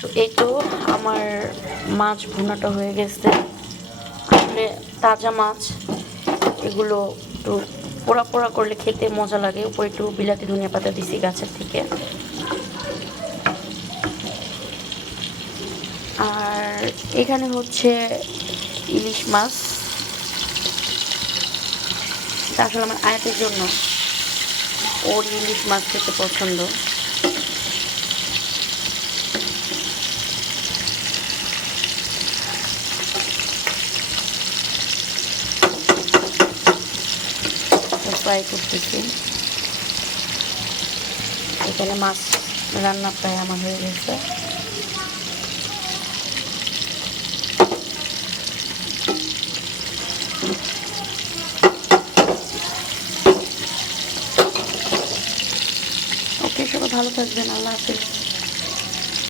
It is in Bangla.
তো এই তো আমার মাছ ভুনাটা হয়ে গেছে। আসলে তাজা মাছ এগুলো একটু পোড়া পোড়া করলে খেতে মজা লাগে। উপরে একটু বিলাতি ধনিয়া পাতা দিছি গাছের থেকে। আর এখানে হচ্ছে ইলিশ মাছ, এটা আসলে আমার আয়াতের জন্য, ওর ইলিশ মাছ খেতে পছন্দ। ফ্রাই করতেছি। এখানে মাছ রান্না প্রায় আমার হয়ে গেছে। ওকে, সবাই ভালো থাকবেন। আল্লাহ হাফেজ।